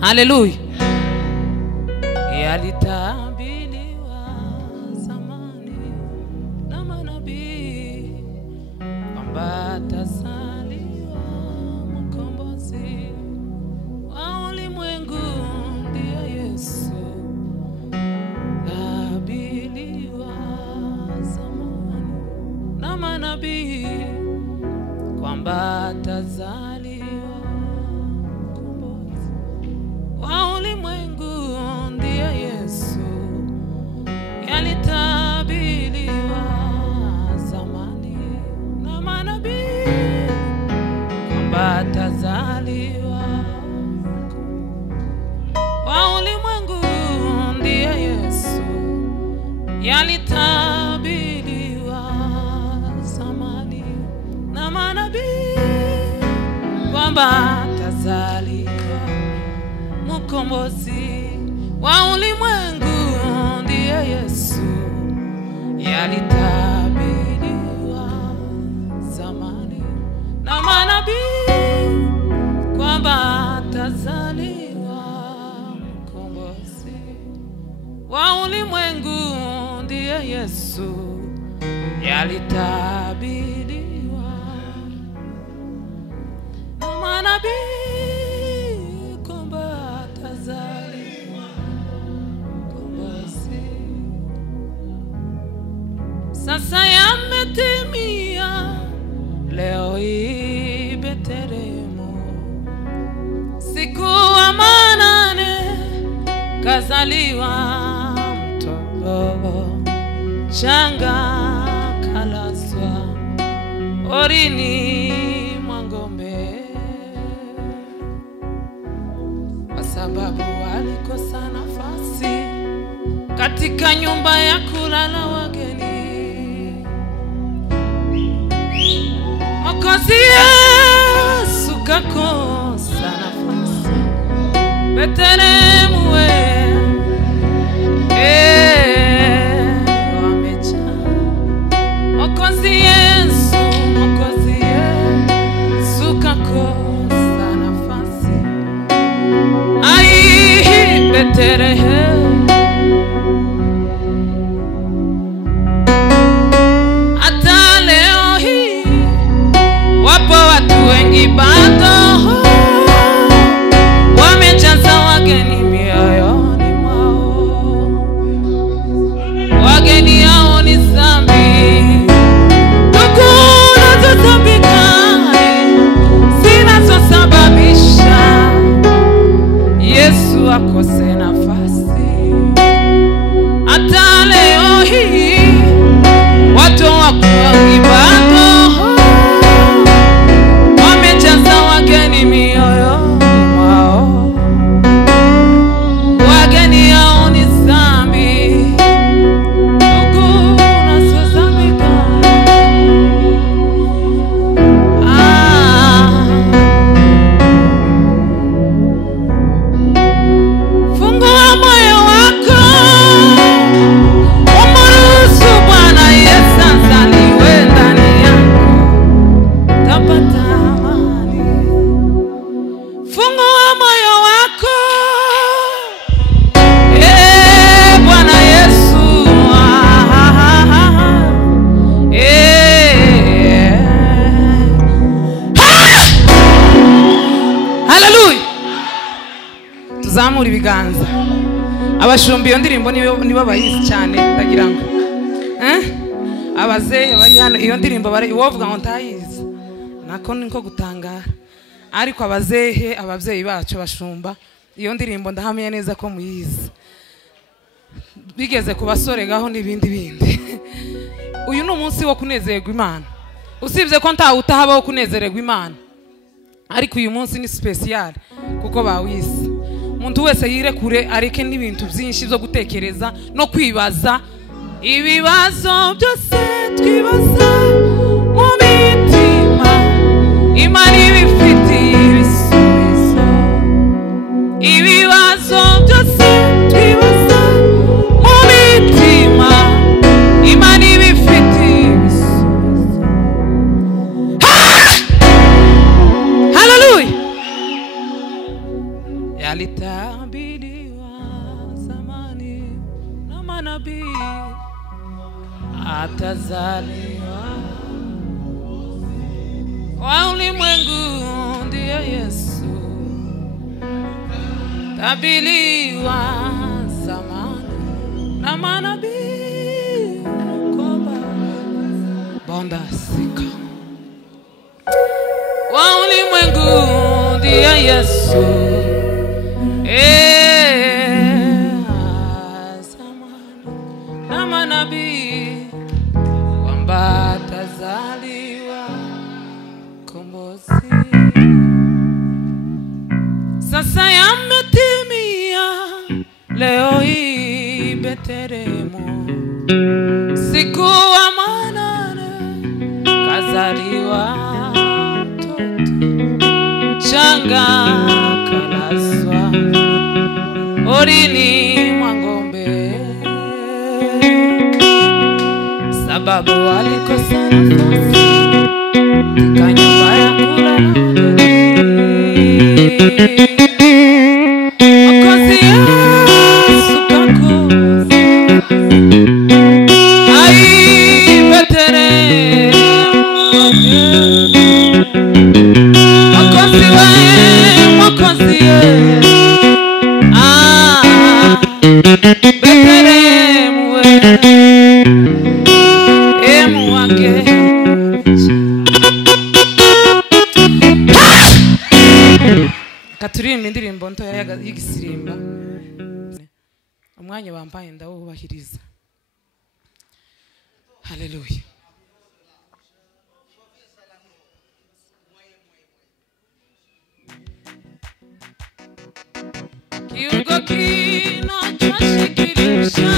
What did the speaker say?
Haleluya. Yalitabiriwa zamani na manabii kwamba atazaliwa mkombozi wa ulimwengu, ndiye Yesu. Tabiriwa zamani na manabii kwamba atazaliwa mkombozi wa ulimwengu, ndiye Yesu. Yalitabiriwa zamani na manabii kwamba atazaliwa wa ulimwengu, ndiye Yesu. Yalitabiriwa zamani na manabii kwamba atazaliwa mkombozi wa ulimwengu, ndiye Yesu. Yalitabiriwa zamani na manabii kwamba atazaliwa mkombozi wa ulimwengu, ndiye Yesu. Yalitabiriwa na manabii kwamba atazaliwa mkombozi. Sasa yametimia leo hii Betlehemu, siku wa manane kazaliwa mtoto changa, kalaswa orini mwa ng'ombe, kwa sababu alikosa nafasi katika nyumba ya kulala wageni. Mwokozi Yesu kakosa nafasi Betlehemu, Mwokozi Yesu kakosa nafasi ai Betlehemu. Hata leo hii wapo watu wengi bado wamejaza wageni mioyoni mwao. Wageni hao ni dhambi, zinazosababisha Yesu akose nafasi. Hata leo hii watu wakuwa bado wamejaza wageni mioyoni mwao. Wageni hao ni dhambi, ndugu unazosababisha. Fungua moyo wako, umruhusu Bwana Yesu azaliwe ndani yako, utapata amani. Fungua moyo wako, Bwana Yesu. Haleluya. Tuzamura ibiganza. Abashumbi iyo ndirimbo nibo bayizi cyane, ndagira ngo abazeyi bari hano iyo ndirimbo bari wovuga ngo ntayizi, nako niko gutangara. Ariko ababyeyi bacu bashumba iyo ndirimbo ndahamye neza ko muyizi. Bigeze kubasoregaho n'ibindi bindi. Uyu ni umunsi wo kunezerwa Imana. Usibye ko utahabaho kunezererwa Imana, ariko uyu munsi ni special kuko bawise. Umuntu wese yirekure areke n'ibintu byinshi byo gutekereza no kwibaza. Ibibazo byose twibaza mu mitima, Imana ibifitiye ibisubizo. Ibibazo byose twibaza mu mitima, Imana ibifitiye ibisubizo. Hallelujah. yalitabiriwa zamani na manabii, atazaliwa wa ulimwengu ndiye Yesu, tabiriwa zamani na manabii, koba bonda sika wa ulimwengu ndiye Yesu, zamani na manabii, kwamba atazaliwa kombozi. Sasa yametimia leo hii Betlehemu, siku wa manane kazaliwa mtoto mchanga, kalazwa horini mwa ng'ombe, sababu alikosa nafasi katika nyumba ya kulala. Mwokozi Yesu kakosa, ai Betlehemu, Mwokozi we, Mwokozi ye, Betlehemu we, emu wake katuririmba indirimbo nto y'igisirimba, umwanya bampaye ndawubahiriza. Haleluya. Kiungo kinachoshikiliisha